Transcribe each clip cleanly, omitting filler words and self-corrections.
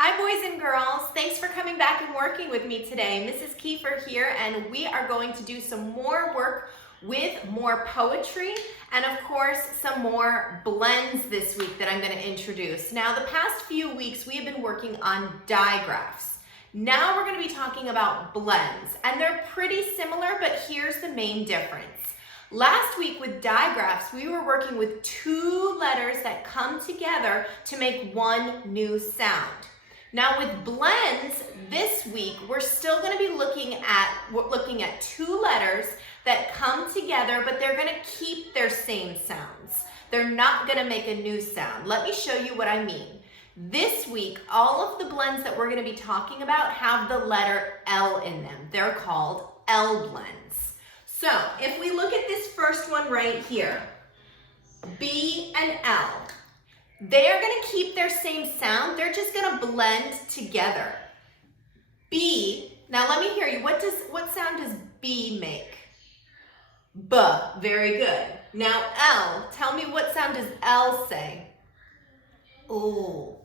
Hi boys and girls, thanks for coming back and working with me today. Mrs. Kieffer here, and we are going to do some more work with more poetry and of course some more blends this week that I'm going to introduce. Now the past few weeks we have been working on digraphs. Now we're going to be talking about blends, and they're pretty similar, but here's the main difference. Last week with digraphs, we were working with two letters that come together to make one new sound. Now with blends, this week, we're still going to be looking at two letters that come together, but they're going to keep their same sounds. They're not going to make a new sound. Let me show you what I mean. This week, all of the blends that we're going to be talking about have the letter L in them. They're called L blends. So if we look at this first one right here, B and L. They are going to keep their same sound. They're just going to blend together. B, now let me hear you. What sound does B make? B, very good. Now L, tell me what sound does L say? Ooh.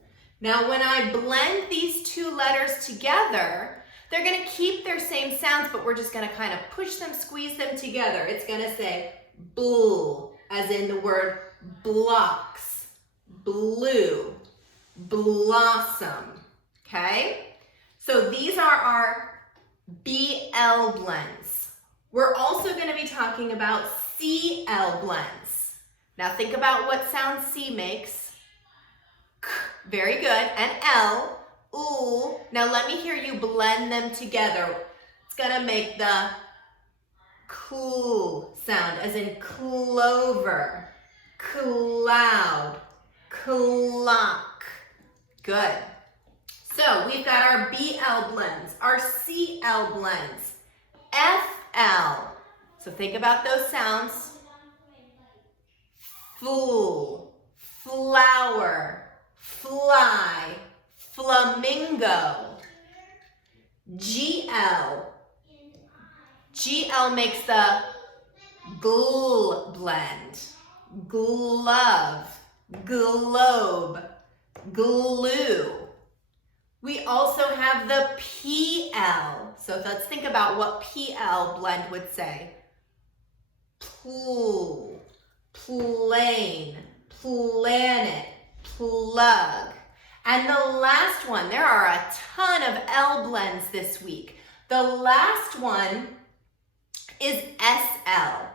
Now when I blend these two letters together, they're going to keep their same sounds, but we're just going to kind of push them, squeeze them together. It's going to say bull, as in the word blocks. Blue, blossom, okay? So these are our BL blends. We're also going to be talking about CL blends. Now think about what sound C makes. K, very good. And L, ooh. Now let me hear you blend them together. It's going to make the cool sound, as in clover, cloud, clock. Good. So we've got our BL blends, our CL blends, FL. So think about those sounds. Fool, flower, fly, flamingo. GL. GL makes the GL blend. Glove, globe, glue. We also have the PL. So let's think about what PL blend would say. Pool, plane, planet, plug. And the last one, there are a ton of L blends this week. The last one is SL.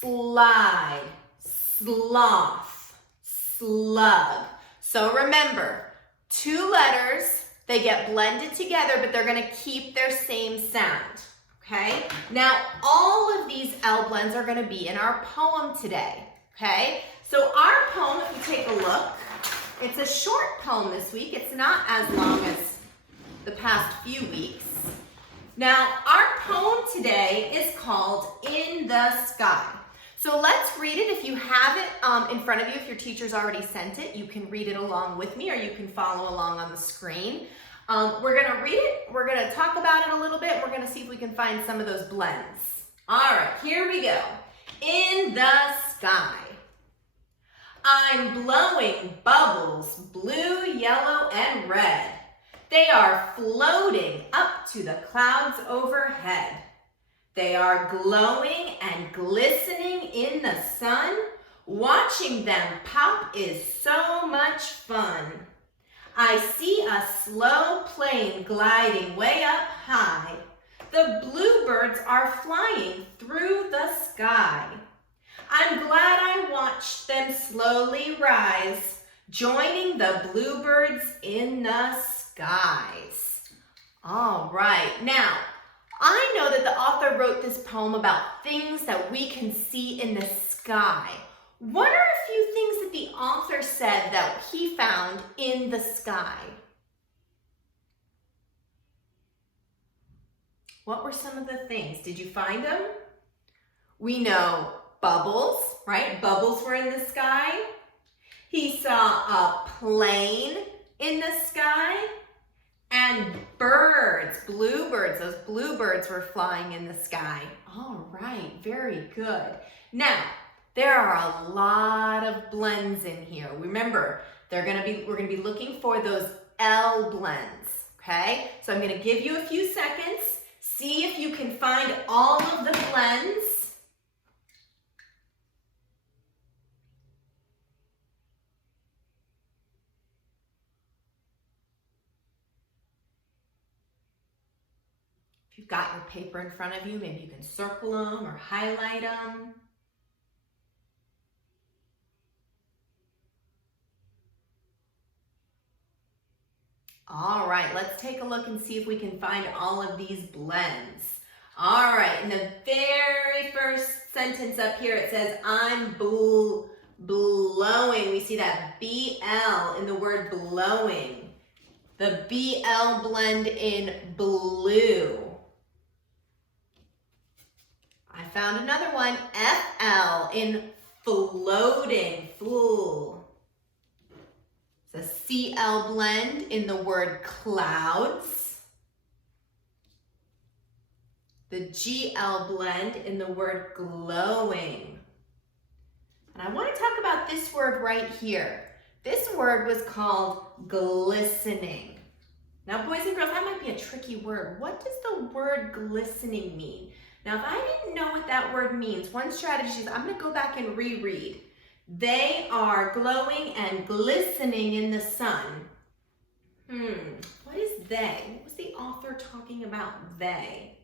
Slide, sloth, slug. So remember, two letters, they get blended together, but they're going to keep their same sound. Okay? Now, all of these L blends are going to be in our poem today. Okay? So our poem, if you take a look, it's a short poem this week. It's not as long as the past few weeks. Now, our poem today is called In the Sky. So let's read it. If you have it in front of you, if your teacher's already sent it, you can read it along with me, or you can follow along on the screen. We're going to read it. We're going to talk about it a little bit. We're going to see if we can find some of those blends. All right, here we go. In the sky. I'm blowing bubbles, blue, yellow, and red. They are floating up to the clouds overhead. They are glowing and glistening in the sun. Watching them pop is so much fun. I see a slow plane gliding way up high. The bluebirds are flying through the sky. I'm glad I watched them slowly rise, joining the bluebirds in the skies. All right, now, I know that the author wrote this poem about things that we can see in the sky. What are a few things that the author said that he found in the sky? What were some of the things? Did you find them? We know bubbles, right? Bubbles were in the sky. He saw a plane in the sky. And birds, bluebirds, those bluebirds were flying in the sky. All right, very good. Now, there are a lot of blends in here. Remember, we're gonna be looking for those L blends, okay? So I'm gonna give you a few seconds, see if you can find all of the blends. If you've got your paper in front of you, maybe you can circle them or highlight them. All right, let's take a look and see if we can find all of these blends. All right, in the very first sentence up here, it says, I'm blowing. We see that BL in the word blowing. The BL blend in blue. I found another one, FL in floating, full. The CL blend in the word clouds. The GL blend in the word glowing. And I want to talk about this word right here. This word was called glistening. Now, boys and girls, that might be a tricky word. What does the word glistening mean? Now, if I didn't know what that word means, one strategy is I'm going to go back and reread. They are glowing and glistening in the sun. What is they? What was the author talking about they?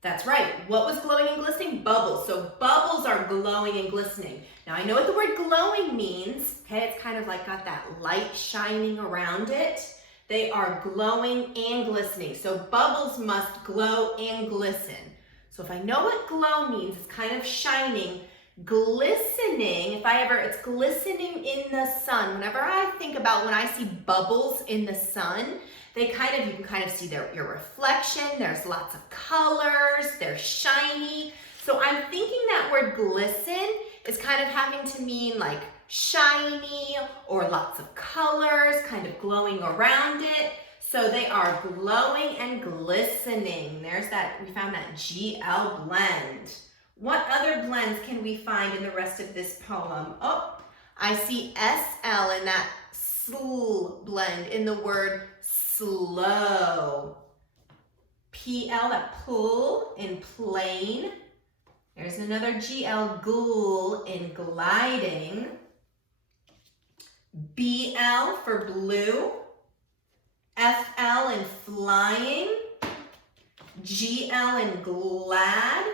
That's right. What was glowing and glistening? Bubbles. So bubbles are glowing and glistening. Now I know what the word glowing means. Okay, it's kind of like got that light shining around it. They are glowing and glistening. So bubbles must glow and glisten. So if I know what glow means, it's kind of shining. Glistening, it's glistening in the sun. Whenever I think about when I see bubbles in the sun, you can kind of see your reflection. There's lots of colors, they're shiny. So I'm thinking that word glisten is kind of having to mean like shiny or lots of colors, kind of glowing around it. So they are glowing and glistening. We found that GL blend. What other blends can we find in the rest of this poem? Oh, I see SL in that SL blend in the word slow. PL, that pull in plain. There's another GL, ghoul in gliding. BL for blue. FL in flying. GL in glad.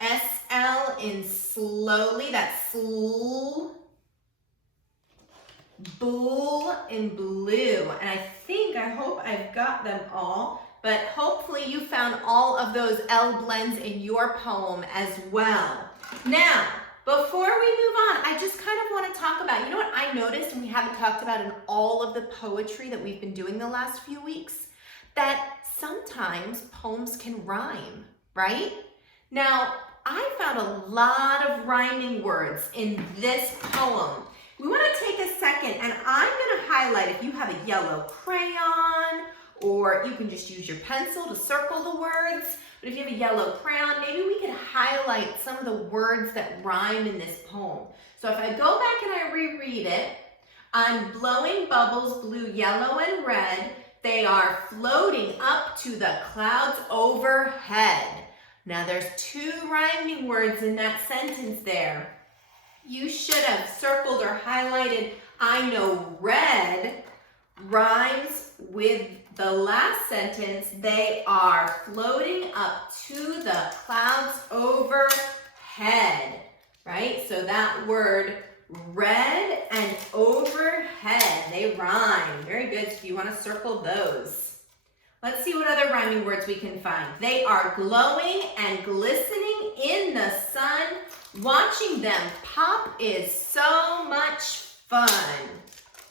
SL in slowly, that's sl. Bull in blue. And I hope I've got them all, but hopefully you found all of those L blends in your poem as well. Now, before we move on, I just kind of want to talk about, you know what I noticed and we haven't talked about in all of the poetry that we've been doing the last few weeks? That sometimes poems can rhyme, right? Now, I found a lot of rhyming words in this poem. We want to take a second and I'm going to highlight, if you have a yellow crayon, or you can just use your pencil to circle the words, but if you have a yellow crayon, maybe we could highlight some of the words that rhyme in this poem. So if I go back and I reread it, I'm blowing bubbles, blue, yellow, and red. They are floating up to the clouds overhead. Now there's two rhyming words in that sentence there. You should have circled or highlighted, I know red rhymes with the last sentence. They are floating up to the clouds overhead, right? So that word red and overhead, they rhyme. Very good. So you want to circle those. Let's see what other rhyming words we can find. They are glowing and glistening in the sun. Watching them pop is so much fun.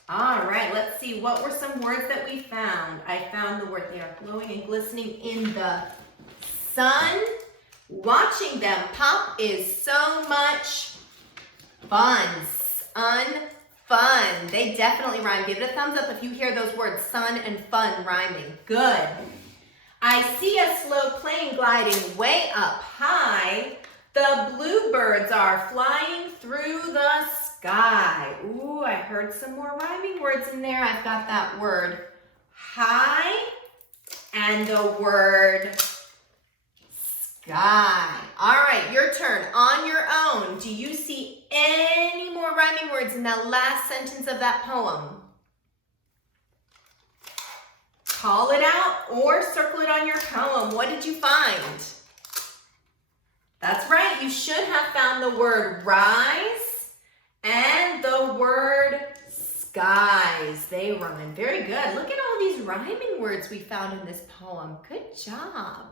All right, let's see. What were some words that we found? I found the word they are glowing and glistening in the sun. Watching them pop is so much fun. Fun. They definitely rhyme. Give it a thumbs up if you hear those words, sun and fun, rhyming. Good. I see a slow plane gliding way up high. The bluebirds are flying through the sky. Ooh, I heard some more rhyming words in there. I've got that word high and the word sky. All right, your turn. On your own, do you see any more rhyming words in that last sentence of that poem? Call it out or circle it on your poem. What did you find? That's right, you should have found the word rise and the word skies. They rhyme. Very good. Look at all these rhyming words we found in this poem. Good job.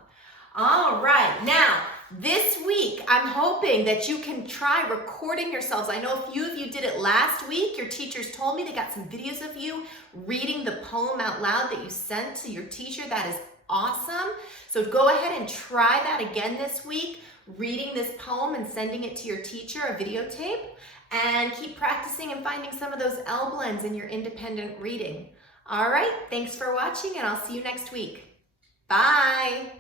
All right, now this week I'm hoping that you can try recording yourselves. I know a few of you did it last week. Your teachers told me they got some videos of you reading the poem out loud that you sent to your teacher. That is awesome. So go ahead and try that again this week, reading this poem and sending it to your teacher, a videotape, and keep practicing and finding some of those L blends in your independent reading. All right, thanks for watching, and I'll see you next week. Bye.